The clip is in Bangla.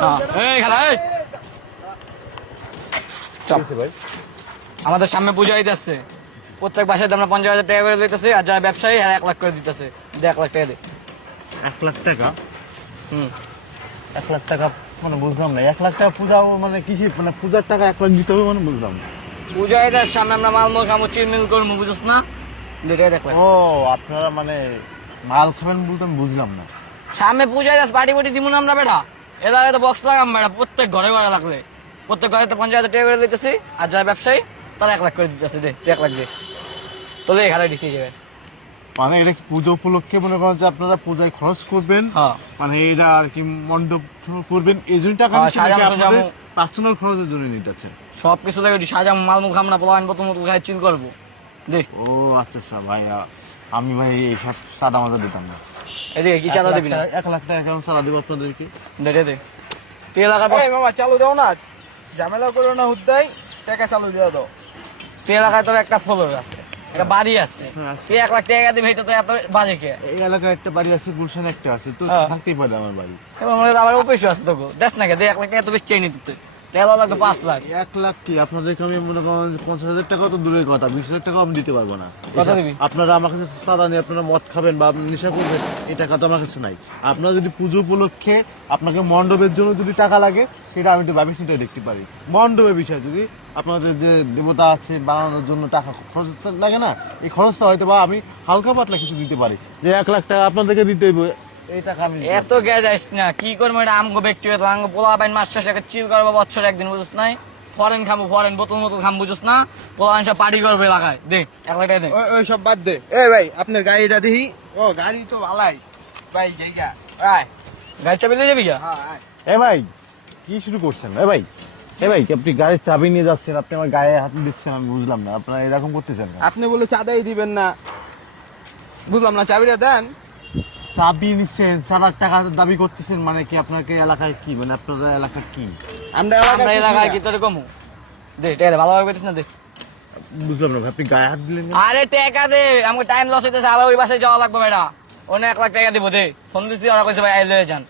এই খেলা এই চল ভাই আমাদের সামনে পূজা হইতেছে, প্রত্যেক বাসায় আমরা 50,000 টাকা করে দিতেছি, আর যারা ব্যবসায়ী আর 1 লাখ করে দিতেছে। 1 লাখ টাকা দে। 1 লাখ টাকা? হুম 1 লাখ টাকা মানে বুঝলাম না। 1 লাখ টাকা পূজা মানে কিসে, মানে পূজার টাকা 1 লাখ দিতে হবে মানে বুঝলাম না। পূজা হইতে সামনে আমরা মালমুল খামো, চিরমিল করবো, বুঝছ না? দেটাই দেখলাম। ও আপনারা মানে মাল খাবেন বলতে আমি বুঝলাম না। সামনে পূজা হইতে পার্টি পার্টি দিব না আমরা বেটা, এলাকায় তো বক্স লাগাম বেটা, প্রত্যেক ঘরে ঘরে লাগলে প্রত্যেক ঘরে তো 50,000 টাকা করে দিতেছি, আর যারা ব্যবসায়ী তারা 1 লাখ করে দিতেছে। দে 1 লাখ দে, তোলে খেলা ডিসি যাবে। মানে এটা কি পুজো উপলক্ষে মনে করেন যে আপনারা পূজায় খরচ করবেন, হ্যাঁ মানে এটা আর কি মণ্ডপ করবেন এই জন্য টাকা হ্যাঁ, নিচ্ছেন নাকি সাজানো আপনাদের সাজানো। পার্সোনাল খরচের জন্য নিতেছে? সবকিছু লাগে সাজা মালমুল খাম না, পোলান প্রথম খাই চিল করবো। দে ও আচ্ছা আচ্ছা ভাই, আমি ভাই এইসব সাদা মাজা দিতাম না। এদিকে কি চাঁদা দিবি না? 1 লাখ টাকা কেমন সাদা দেবো আপনাদেরকে? দে দে দে তুই এলাকার মামা চালু দাও না, ঝামেলা করো না, হুদ্দাই টাকা চালু দিয়ে দাও। তুই এলাকায় তোর একটা ফ্লোর আছে, একটা বাড়ি আছে, হ্যাঁ। তুই 1 লাখ টাকা দিবি, এটা তো এত বাজে কে? এই এলাকায় একটা বাড়ি আছে, গুলশানে একটা আছে, তো হ্যাঁ। থাকতেই পারে আমার বাড়ি। এবং আবার অফিসও আছে তোকে, দেখ না কে? দে 1 লাখ টাকা তো বেশি চাই নি তুই, তেল লাগতো 5 লাখ। 1 লাখ কি আপনাদেরকে আমি মনে করেন 50,000 টাকা তো দূরের কথা, 20,000 টাকা আমি দিতে পারবো না। কত দিবি? আপনারা আমার কাছে সাদা নিয়ে আপনারা মদ খাবেন বা নেশা করবেন, এই টাকা তো আমার কাছে নাই। আপনারা যদি পুজো উপলক্ষে আপনাকে মণ্ডপের জন্য যদি টাকা লাগে, সেটা আমি একটু ভাবি চিন্তা দেখতে পারি। মণ্ডপের বিষয় যদি আপনাদের যে দেবতা আছে বানানোর জন্য টাকা খরচ লাগে না, এই খরচটা হয়তো বা আমি হালকা পাতলা কিছু দিতে পারি, যে 1 লাখ টাকা আপনাদেরকে দিতে হইব, এই টাকা আমি দিতে এত গে যাইস না, কি করবো এটা আমগো ব্যক্তিগত, আমগো পোলা বাইন মাস শেষে চিল করবো বছর একদিন, বুঝছ নাই? ফরেন খামু, ফরেন বোতল মতো খাম, বুঝছ না? পোলা বাইন সব পার্টি করবে এলাকায়। দে 1 লাখ টাকা দে। ওই ওই সব বাদ দে। এই ভাই আপনার গাড়িটা দেখি। ও গাড়ি তো ভালাই ভাই, জায়গা আয়। গাড়ি চাবি দিয়ে যাবি গা? হ্যাঁ আয়। এ ভাই কি শুরু করছেন? এ ভাই আপনি গাড়ির চাবি নিয়ে যাচ্ছেন, আপনি আমার গায়ে হাত দিচ্ছেন, আমি বুঝলাম না আপনারা এরকম করতেছেন না। আপনি বলে চাঁদাই দিবেন না, বুঝলাম না, চাবিটা দেন। চাবি নিচ্ছেন, 4 লাখ টাকা দাবি করতেছেন, মানে কি আপনাকে এলাকায় কি, মানে আপনাদের এলাকা কি? আমরা আমরা এলাকায় কি তোর কমু? দে টাকা দে, ভালোভাবে পেতিস না, দে। বুঝলাম না ভাই, আপনি গায়ে হাত দিলেন কেন? আরে টাকা দে, আমাকে টাইম লস হইতেছে, আবার ওই বাসায় যাওয়া লাগবে বেটা। অনেক 1 লাখ টাকা দিব, দে। ফোন দিচ্ছি, ওরা কইছে ভাই আই লয়ে যান।